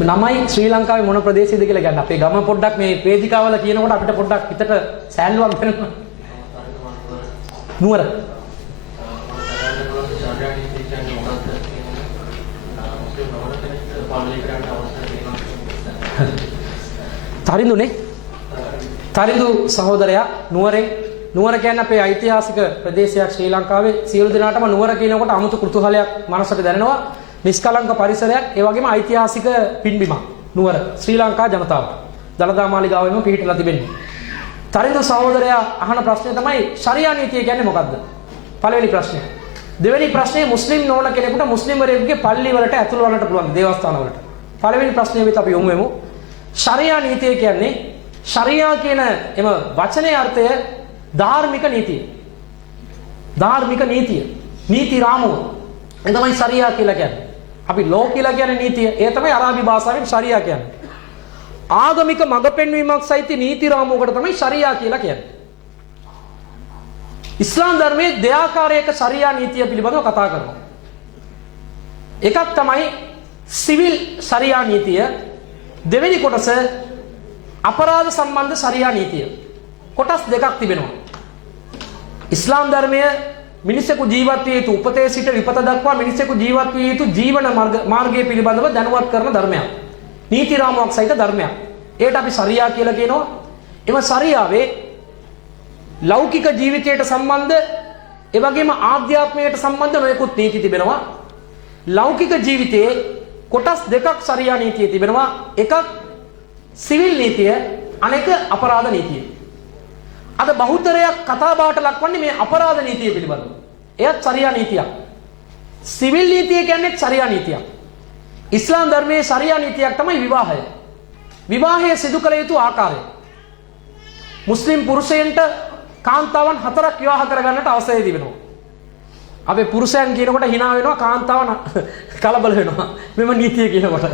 නමයි ශ්‍රී ලංකාවේ මොන ප්‍රදේශයේද කියලා ගන්න. අපේ ගම පොඩ්ඩක් මේ වේදිකාවල කියනකොට අපිට පොඩ්ඩක් හිතට සෑල්ලුවක් දැනෙනවා. නුවර. තරිඳුනේ. තරිඳු සහෝදරයා නුවර කියන්නේ අපේ ඓතිහාසික ප්‍රදේශයක් ශ්‍රී ලංකාවේ. සියලු දෙනාටම නුවර කියනකොට අමුතු කුතුහලයක් මනසට දැනෙනවා. නිෂ්කලංක පරිසරයක්, ඒ වගේම ඓතිහාසික පින්බිමක් නුවර ශ්‍රී ලංකා ජනතාවට. දළදා මාලිගාවෙම පිහිටලා තිබෙන්නේ. තරිඳු සහෝදරයා අහන ප්‍රශ්නේ තමයි ශරියා නීතිය කියන්නේ මොකක්ද? පළවෙනි ප්‍රශ්නය. දෙවෙනි ප්‍රශ්නේ මුස්ලිම් නොවන කෙනෙකුට මුස්ලිම්වරයෙකුගේ පල්ලි වලට ඇතුළු වන්නට පුළුවන් දේවස්ථාන වලට. පළවෙනි ප්‍රශ්නේ වෙත අපි යොමු වෙමු. ශරියා නීතිය කියන්නේ ශරියා කියන එම වචනේ අර්ථය ධාර්මික නීතිය. ධාර්මික නීතිය. නීති රාමුව. ඒ තමයි ශරියා කියලා කියන්නේ. අපි ලෝ කියලා කියන්නේ නීතිය. ඒ තමයි අරාබි භාෂාවෙන් ශරියා කියන්නේ. ආගමික මඟ පෙන්වීමක් සහිත නීති රාමුවකට තමයි ශරියා කියලා කියන්නේ. ඉස්ලාම් ධර්මයේ දෙආකාරයක ශරියා නීතිය පිළිබඳව කතා කරනවා. එකක් තමයි සිවිල් ශරියා නීතිය. දෙවෙනි කොටස අපරාධ සම්බන්ධ ශරියා නීතිය. කොටස් දෙකක් තිබෙනවා. ඉස්ලාම් ධර්මයේ මිනිසෙකු ජීවත් විය යුතු උපතේ සිට විපත දක්වා මිනිසෙකු ජීවත් විය යුතු ජීවන මාර්ගය පිළිබඳව දැනුවත් කරන ධර්මයක්. නීති රාමුවක් සහිත ධර්මයක්. ඒකට අපි ශරියා කියලා කියනවා. එම ශරියාවේ ලෞකික ජීවිතයට සම්බන්ධ, ඒ වගේම ආධ්‍යාත්මයට සම්බන්ධ නොයෙකුත් නීති තිබෙනවා. ලෞකික ජීවිතයේ කොටස් දෙකක් ශරියා නීතිය තිබෙනවා. එකක් සිවිල් නීතිය, අනෙක අපරාධ නීතිය. අද බහුතරයක් කතා බහට ලක්වන්නේ මේ අපරාධ නීතිය පිළිබඳව. එයත් ශරියා නීතියක්. සිවිල් නීතිය කියන්නේ ශරියා නීතියක්. ඉස්ලාම් ධර්මයේ ශරියා නීතියක් තමයි විවාහය. විවාහය සිදු කළ යුතු ආකාරය. මුස්ලිම් පුරුෂයන්ට කාන්තාවන් 4ක් විවාහ කරගන්නට අවසරය තිබෙනවා. අපේ පුරුෂයන් කියනකොට hina වෙනවා, කාන්තාවන් කලබල වෙනවා. මෙම නීතිය කියනකොට.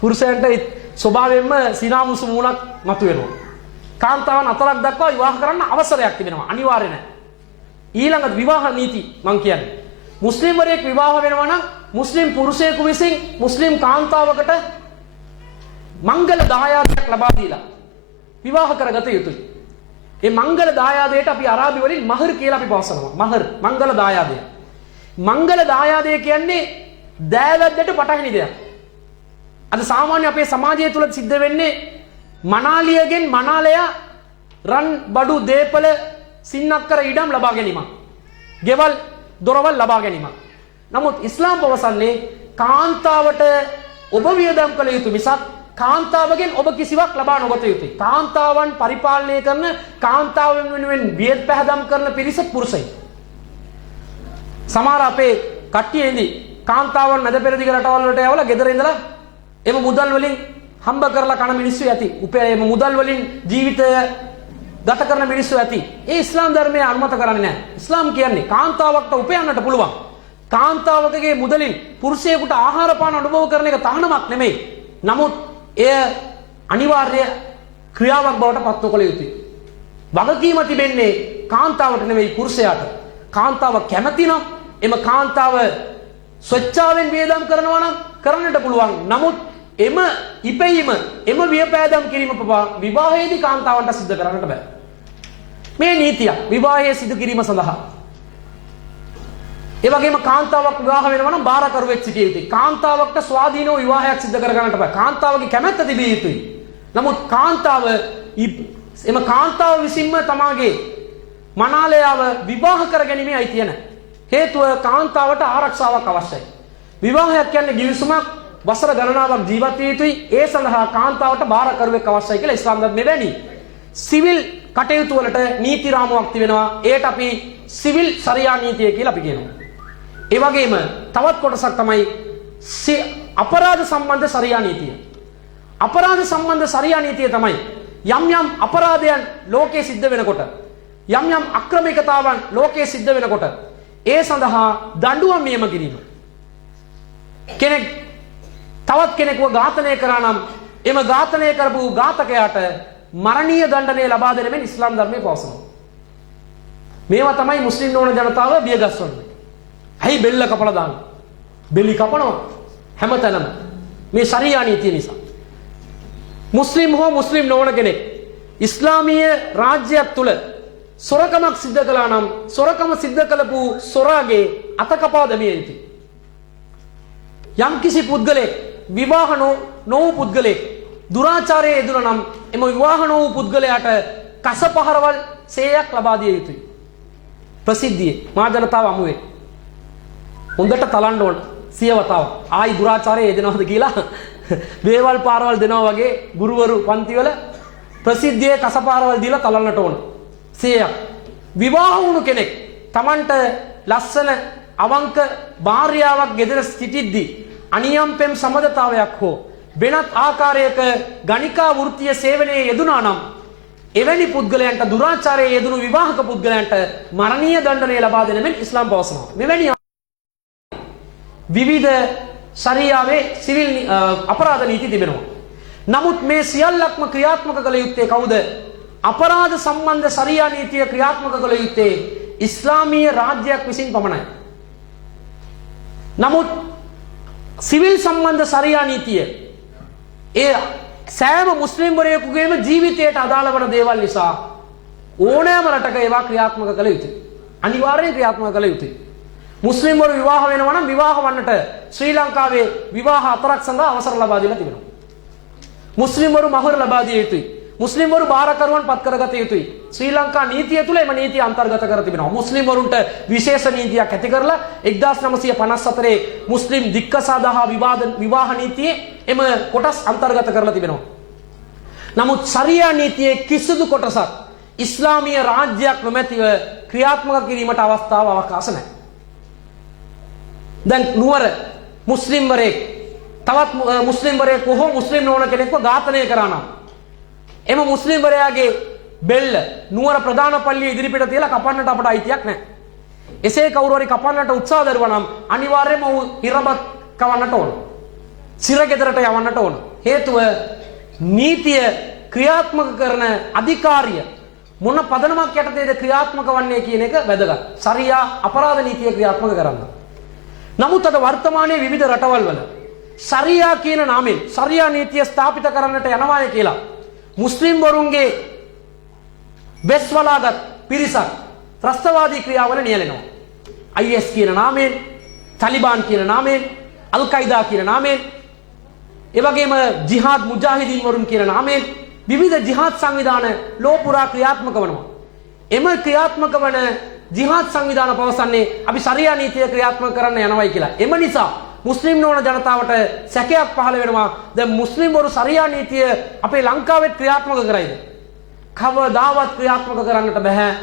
පුරුෂයන්ට ස්වභාවයෙන්ම සිනාමුසු මූණක් මතුවෙනවා. කාන්තාවන් 4ක් දක්වා විවාහ කරන්න අවසරයක් තිබෙනවා. අනිවාර්ය නැහැ. ඊළඟ විවාහ නීති මං කියන්නේ. මුස්ලිම් වරයෙක් විවාහ වෙනවා නම් මුස්ලිම් පුරුෂයෙකු විසින් මුස්ලිම් කාන්තාවකට මංගල දායාදයක් ලබා දීලා විවාහ කරගත යුතුයි. මේ මංගල දායාදයට අපි අරාබි වලින් මහර් කියලා අපි පවසනවා. මහර් මංගල දායාදය. මංගල දායාදය කියන්නේ දෑවැද්දට පටහැනි දෙයක්. අද සාමාන්‍ය අපේ සමාජය තුල සිද්ධ වෙන්නේ මනාලියගෙන් මනාලයා රන් බඩු දීපල සින්නක්කර ඉඩම් ලබා ගැනීමක්. ගෙවල් දොරවල් ලබා ගැනීමක්. නමුත් ඉස්ලාම් පවසන්නේ කාන්තාවට ඔබ වියදම් කළ යුතු මිසක් කාන්තාවගෙන් ඔබ කිසිවක් ලබා නොගත යුතුයි. කාන්තාවන් පරිපාලනය කරන, කාන්තාවන් වෙනුවෙන් වියත් පැහැදම් කරන පිරිස පුරුෂයි. සමහර අපේ කට්ටිය ඉඳි කාන්තාවන් මැද පෙරදිග රටවල් වලට යවලා ගෙදර ඉඳලා එම මුදල් වලින් හම්බ කරලා කන මිනිස්සු ඇති. එම මුදල් වලින් ජීවිතය ගත කරන මිනිස්සු ඇති. ඒ ඉස්ලාම් ධර්මය අනුමත කරන්නේ නැහැ. ඉස්ලාම් කියන්නේ කාන්තාවකට උපයන්නට පුළුවන්. කාන්තාවකගේ මුදලින් පුරුෂයෙකුට ආහාර පාන අනුභව කරන එක තහනමක් නෙමෙයි. නමුත් එය අනිවාර්ය ක්‍රියාවක් බවට පත්ව කළ යුතුයි. වගකීම තිබෙන්නේ කාන්තාවට නෙමෙයි පුරුෂයාට. කාන්තාව කැමති නම් එම කාන්තාව ස්වච්ඡාවෙන් වේදම් කරනවා නම් කරන්නට පුළුවන්. නමුත් එම ඉපැයීම, එම වියපෑදම් කිරීම පවා විවාහයේදී කාන්තාවන්ට සිද්ධ කරන්නට බෑ. මේ නීතිය විවාහයේ සිදු කිරීම සඳහා. ඒ වගේම කාන්තාවක් විවාහ වෙනවා නම් බාරකරුවෙක් සිටිය යුතුයි. කාන්තාවකට ස්වාධීනව විවාහයක් සිදු කර ගන්නට බෑ. කාන්තාවගේ කැමැත්ත තිබිය යුතුයි. නමුත් කාන්තාව එම කාන්තාව විසින්ම තමාගේ මනාලයාව විවාහ කර ගැනීමේ අයිතිය නැහැ. හේතුව කාන්තාවට ආරක්ෂාවක් අවශ්‍යයි. විවාහයක් කියන්නේ ගිවිසුමක්. වසර ගණනාවක් ජීවත් විය යුතුයි. ඒ සඳහා කාන්තාවට බාරකරුවෙක් අවශ්‍යයි කියලා ඉස්ලාම් ධර්මයේ වැනි සිවිල් කටයුතු වලට නීති රාමුවක් තිබෙනවා. ඒකට අපි සිවිල් ශරියා නීතිය කියලා අපි කියනවා. ඒ වගේම තවත් කොටසක් තමයි අපරාධ සම්බන්ධ ශරියා නීතිය. අපරාධ සම්බන්ධ ශරියා නීතිය තමයි යම් යම් අපරාධයන් ලෝකයේ සිද්ධ වෙනකොට, යම් යම් අක්‍රමිකතාවන් ලෝකයේ සිද්ධ වෙනකොට ඒ සඳහා දඬුවම් නියම කිරීම. කෙනෙක් තවත් කෙනෙකුව ඝාතනය කරා නම් එම ඝාතනය කරපු ඝාතකයාට මරණීය දඬනය ලබා දෙන මෙන් ඉස්ලාම් ධර්මයේ පවසනවා. මේවා තමයි මුස්ලිම් නොවන ජනතාව බියගස්වන්නේ. ඇයි බෙල්ල කපලා දාන්නේ? බෙලි කපනවා. හැමතැනම මේ ශරියා නීතිය නිසා. මුස්ලිම් හෝ මුස්ලිම් නොවන කෙනෙක් ඉස්ලාමීය රාජ්‍යයක් තුල සොරකමක් සිද්ධ කළා නම් සොරකම සිද්ධ කළපු සොරාගේ අත කපා දැමිය යුතුයි. යම්කිසි පුද්ගලෙක් විවාහ නොවූ පුද්ගලෙක් දුරාචාරයේ යෙදුණා නම් එම විවාහ නොවූ පුද්ගලයාට කස පහරවල් 100ක් ලබා දිය යුතුයි. ප්‍රසිද්ධියේ මා ජනතාව අමුවේ හොඳට තලන්න ඕන 100 වතාවක්. ආයි දුරාචාරයේ යෙදෙනවද කියලා වේවල් පාරවල් දෙනවා වගේ ගුරුවරු පන්තිවල ප්‍රසිද්ධියේ කස පහරවල් දීලා තලන්නට ඕන 100ක්. විවාහ වුණු කෙනෙක් Tamanට ලස්සන අවංක භාර්යාවක් ගෙදර සිටිද්දී අනියම්පෙම් සම්බන්ධතාවයක් හෝ වෙනත් ආකාරයක ගණිකා වෘත්තීය සේවනයේ යෙදුණා නම් එවැනි පුද්ගලයන්ට දුරාචාරයේ යෙදුණු විවාහක පුද්ගලයන්ට මරණීය දඬනය ලබා දෙන මෙන් ඉස්ලාම් පවසනවා. මෙවැනි විවිධ ශරියාවේ සිවිල් අපරාධ නීති තිබෙනවා. නමුත් මේ සියල්ලක්ම ක්‍රියාත්මක කළ යුත්තේ කවුද? අපරාධ සම්බන්ධ ශරියා නීතිය ක්‍රියාත්මක කළ යුත්තේ ඉස්ලාමීය රාජ්‍යයක් විසින් පමණයි. නමුත් සිවිල් සම්බන්ධ ශරියා නීතිය ඒ සෑම මුස්ලිම්වරයෙකුගේම ජීවිතයට අදාළ වන දේවල් නිසා ඕනෑම රටක ඒවා ක්‍රියාත්මක කළ යුතුයි. අනිවාර්යයෙන් ක්‍රියාත්මක කළ යුතුයි. මුස්ලිම්වරු විවාහ වෙනවා නම් විවාහ වන්නට ශ්‍රී ලංකාවේ විවාහ අතරක් සඳහා අවසර ලබා දීලා තිබෙනවා. මුස්ලිම්වරු මහර ලබා දිය යුතුයි. මුස්ලිම්වරු බාරකරුවන් පත් කරගත යුතුයි. ශ්‍රී ලංකා නීතිය තුල එම නීතිය අන්තර්ගත කර තිබෙනවා. මුස්ලිම්වරුන්ට විශේෂ නීතියක් ඇති කරලා 1954 මුස්ලිම් දික්කසාදා විවාහ නීතියේ එම කොටස් අන්තර්ගත කරලා තිබෙනවා. නමුත් ශරියා නීතියේ කිසිදු කොටසක් ඉස්ලාමීය රාජ්‍යයක් නොමැතිව ක්‍රියාත්මක කිරීමට අවකාශ නැහැ. දැන් නුවර මුස්ලිම්වරයෙක් තවත් මුස්ලිම්වරයෙක් හෝ මුස්ලිම් නොවන කෙනෙක්ව ඝාතනය කරා නම් එම මුස්ලිම්වරයාගේ බෙල්ල නුවර ප්‍රධාන පල්ලිය ඉදිරිපිට තියලා කපන්නට අපට අයිතියක් නැහැ. එසේ කවුරු හරි කපන්නට උත්සාහ දරුවා නම් අනිවාර්යයෙන්ම ඔහු හිරබත් කවන්නට ඕන. සිරගෙදරට යවන්නට ඕන. හේතුව නීතිය ක්‍රියාත්මක කරන අධිකාරිය මොන පදනමක් යටතේද ක්‍රියාත්මක වන්නේ කියන එක වැදගත්. ශරියා අපරාධ නීතිය ක්‍රියාත්මක කරන්න. නමුත් අද වර්තමානයේ විවිධ රටවල් වල ශරියා කියන නාමයෙන් ශරියා නීතිය ස්ථාපිත කරන්නට යනවාය කියලා මුස්ලිම් වරුන්ගේ බෙස්වලාගත් පිරිසක් ත්‍රස්තවාදී ක්‍රියාවල නියැලෙනවා. IS කියන නාමයෙන්, තලිබාන් කියන නාමයෙන්, අල් කයිදා කියන නාමයෙන්, ඒ වගේම ජිහාද් මුජාහිදීන් වරුන් කියන නාමයෙන් විවිධ ජිහාද් සංවිධාන ලෝපුරා ක්‍රියාත්මක වෙනවා. එම ක්‍රියාත්මක වන ජිහාද් සංවිධාන පවසන්නේ අපි ශරියා නීතිය ක්‍රියාත්මක කරන්න යනවායි කියලා. එම නිසා මුස්ලිම් නොවන ජනතාවට සැකයක් පහළ වෙනවා. දැන් මුස්ලිම් වරු ශරියා නීතිය අපේ ලංකාවෙත් ක්‍රියාත්මක කරයිද? කවදාවත් ක්‍රියාත්මක කරන්නට බෑ.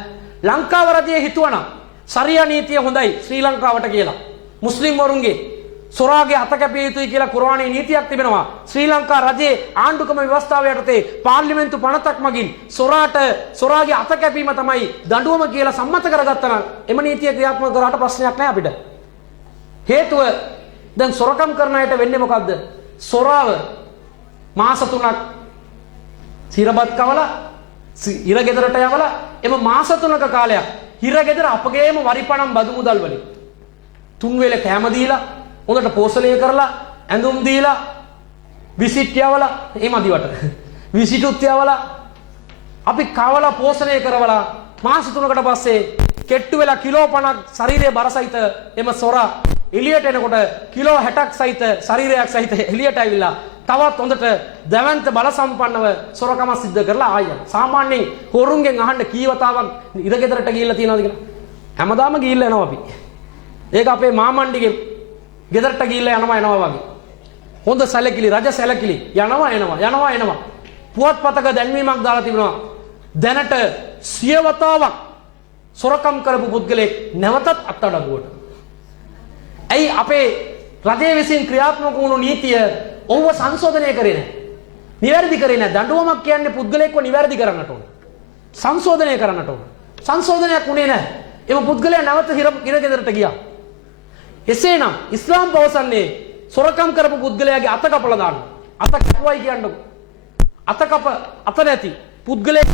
ලංකාව රජයේ හිතුවනම් ශරියා නීතිය හොඳයි ශ්‍රී ලංකාවට කියලා. මුස්ලිම් වරුන්ගේ සොරාගේ අත කැපිය යුතුයි කියලා කුර්ආනයේ නීතියක් තිබෙනවා. ශ්‍රී ලංකා රජයේ ආණ්ඩුක්‍රම ව්‍යවස්ථාව යටතේ පාර්ලිමේන්තු පනතක් මගින් සොරාගේ අත කැපීම තමයි දඬුවම කියලා සම්මත කරගත්තා නම් එම නීතිය ක්‍රියාත්මක කරාට ප්‍රශ්නයක් නැහැ අපිට. හේතුව දැන් සොරකම් කරන අයට වෙන්නේ මොකද්ද? සොරාව මාස 3ක් සිරබත් කවලා හිරගෙදරට යවලා එම මාස 3ක කාලයක් හිරගෙදර අපගේම වරිපණම් බදු මුදල් වලින් 3 වේල කැම දීලා හොඳට පෝෂණය කරලා ඇඳුම් දීලා විසිට් යවලා එහෙම අදිවට විසිටුත් යවලා අපි කවලා පෝෂණය කරවලා මාස 3කට පස්සේ කෙට්ටු වෙලා කිලෝ 50ක් ශරීරයේ බර සහිත එම සොරා එළියට එනකොට කිලෝ 60ක් සහිත ශරීරයක් සහිත එළියට ඇවිල්ලා තවත් හොඳට දැවැන්ත බල සම්පන්නව සොරකම සිද්ධ කරලා ආයෙ සාමාන්‍යයෙන් හොරුන්ගෙන් අහන්න කීවතාවක් ඉරගෙදරට ගිහිල්ලා තියෙනවද කියලා හැමදාම ගිහිල්ලා යනවා අපි. ඒක අපේ මාමණ්ඩිගේ ගෙදරට ගිහිල්ලා යනවා වගේ. හොඳ සැලකිලි රජ සැලකිලි යනවා. පුවත්පතක දැන්වීමක් දාලා තිබෙනවා. දැනට 100 වතාවක් සොරකම් කරපු පුද්ගලෙක් නැවතත් අත්අඩංගුවට. ඇයි අපේ රජය විසින් ක්‍රියාත්මක වුණු නීතිය ඔව්ව සංශෝධනය කරේ නැහැ. නිවැරදි කරේ නැහැ. දඬුවමක් කියන්නේ පුද්ගලයෙක්ව නිවැරදි කරන්නට ඕන. සංශෝධනය කරන්නට ඕන. සංශෝධනයක් වුණේ නැහැ. එම පුද්ගලයා නැවත හිරගෙදරට ගියා. එසේනම් ඉස්ලාම් පවසන්නේ සොරකම් කරපු පුද්ගලයාගේ අත කපලා දාන්න. අත කපුවයි කියන්නකො. අත නැති පුද්ගලයෙක්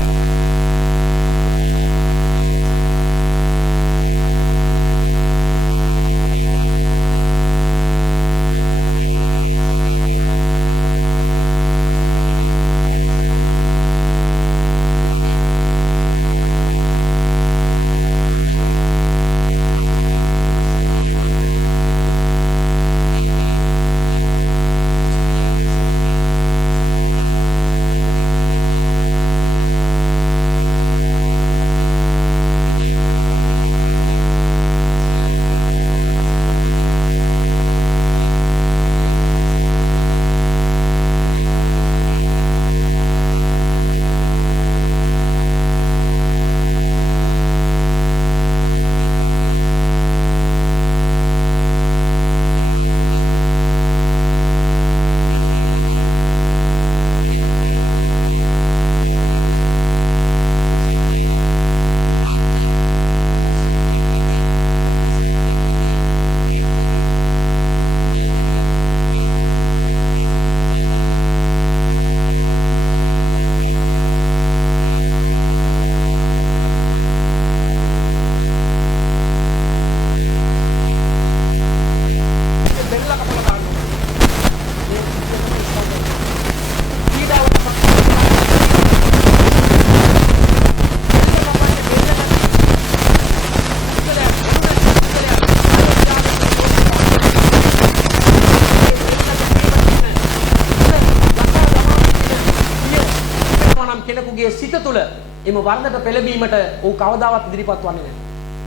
සිත තුළ එම වර්ධනට පෙළඹීමට ඔහු කවදාවත් ඉදිරිපත් වන්නේ නැහැ.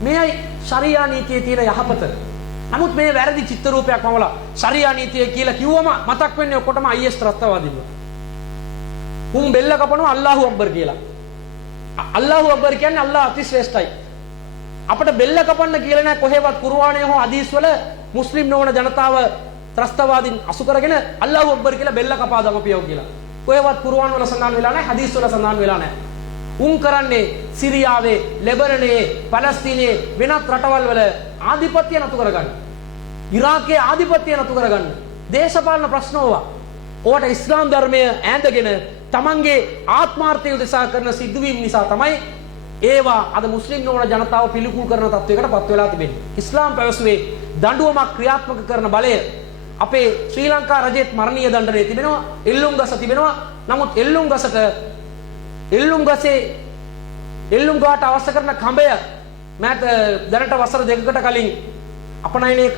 මේයි ශරියා නීතියේ තියෙන යහපත. නමුත් මේ වැරදි චිත්ත රූපයක් වමලා ශරියා නීතිය කියලා කිව්වම මතක් වෙන්නේ ඔක්කොටම IS ත්‍රස්තවාදීව. උන් බෙල්ල කපනවා අල්ලාහු අක්බර් කියලා. අල්ලාහු අක්බර් කියන්නේ අල්ලාහ අතිශ්‍රේෂ්ඨයි. අපිට බෙල්ල කපන්න කියලා නෑ කොහෙවත් කුර්ආනයේ හෝ හදීස් වල මුස්ලිම් නොවන ජනතාව ත්‍රස්තවාදීන් අසු කරගෙන අල්ලාහු අක්බර් කියලා බෙල්ල කපා දමපියව කියලා. කොහෙවත් කුර්ආන වල සඳහන් වෙලා නෑ හදීස් වල සඳහන් වෙලා නෑ. උන් කරන්නේ සිරියාවේ, ලෙබනනයේ, පලස්තීනයේ වෙනත් රටවල් වල ආධිපත්‍ය නතු කරගන්න. ඉරාකයේ ආධිපත්‍ය නතු කරගන්න. දේශපාලන ප්‍රශ්න ඕවට ඉස්ලාම් ධර්මය ඈඳගෙන තමන්ගේ ආත්මාර්ථය උදෙසා කරන සිදුවීම් නිසා තමයි ඒවා අද මුස්ලිම් නොවන ජනතාව පිළිකුල් කරන තත්වයකට පත් වෙලා තිබෙන්නේ. ඉස්ලාම් පැවසුවේ දඬුවමක් ක්‍රියාත්මක කරන බලය අපේ ශ්‍රී ලංකා රජයේත් මරණීය දඬුවමේ තිබෙනවා, එල්ලුම් ගස තිබෙනවා. නමුත් එල්ලුම් ගසට එල්ලුම් ගාට අවශ්‍ය කරන කඹය මෑත දැනට වසර දෙකකට කලින්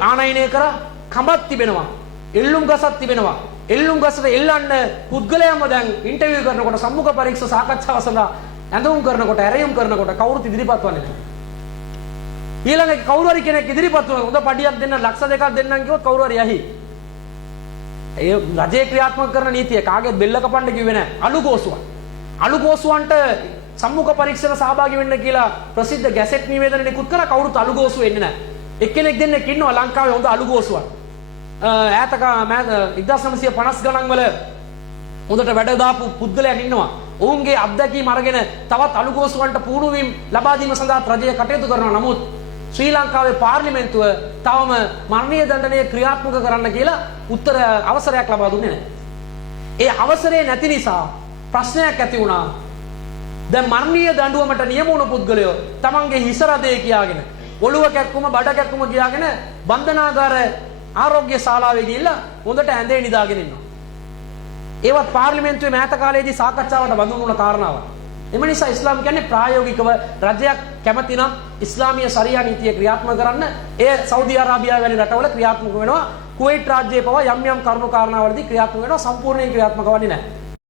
ආනයනය කරා. කඹක් තිබෙනවා, එල්ලුම් ගසක් තිබෙනවා. එල්ලුම් ගසට එල්ලන්න පුද්ගලයන්ව දැන් ඉන්ටර්විව් කරනකොට සම්මුඛ පරීක්ෂා සාකච්ඡාව සඳහා ඇඳුම් කරනකොට ඇරයුම් කරනකොට කවුරුත් ඉදිරිපත් වන්නේ නැහැ. ඊළඟ කවුරු හරි කෙනෙක් ඉදිරිපත් වුණා හොඳ පඩියක් දෙන්න ලක්ෂ දෙකක් දෙන්නම් කිව්වොත් කවුරු හරි යහි. ඒ රජයේ ක්‍රියාත්මක කරන නීතිය කාගෙත් බෙල්ල කපන්න කිව්වේ නැහැ. අලුගෝසුවන්ට සම්මුඛ පරීක්ෂණ සහභාගී වෙන්න කියලා ප්‍රසිද්ධ ගැසට් නිවේදන නිකුත් කරා කවුරුත් අලුගෝසු වෙන්නේ නැහැ. එක්කෙනෙක් දෙන්නෙක් ඉන්නවා ලංකාවේ හොඳ අලුගෝසුවක්. ඈතක 1950 ගණන් වල හොඳට වැඩ දාපු පුද්ගලයන් ඉන්නවා. ඔවුන්ගේ අත්දැකීම් අරගෙන තවත් අලුගෝසුවන්ට පුහුණුවීම් ලබා දීම සඳහා රජය කටයුතු කරනවා. නමුත් ශ්‍රී ලංකාවේ පාර්ලිමේන්තුව තවම මරණීය දඬුවම ක්‍රියාත්මක කරන්න කියලා අවසරයක් ලබා දුන්නේ නැහැ. ඒ අවසරය නැති නිසා ප්‍රශ්නයක් ඇති වුණා. දැන් මරණීය දඬුවමට නියම වුණු පුද්ගලයෝ තමන්ගේ හිස රදේ කියාගෙන ඔළුව කැක්කුම බඩ කැක්කුම කියාගෙන බන්ධනාගාර ආරෝග්‍ය ශාලාවේ ගිහිල්ලා හොඳට ඇඳේ නිදාගෙන ඉන්නවා. ඒවත් පාර්ලිමේන්තුවේ මෑත කාලයේදී සාකච්ඡාවට බඳුන් වුණ කාරණාවක්. එම නිසා ඉස්ලාම් කියන්නේ ප්‍රායෝගිකව රජයක් කැමති නම් ඉස්ලාමීය ශරියා නීතිය ක්‍රියාත්මක කරන්න ඒ සෞදි අරාබියාව වැනි රටවල ක්‍රියාත්මක වෙනවා. කුවයිට් රාජ්‍යයේ පවා යම් යම් කරුණු කාරණාවලදී ක්‍රියාත්මක වෙනවා. සම්පූර්ණයෙන් ක්‍රියාත්මක වෙන්නේ නැහැ.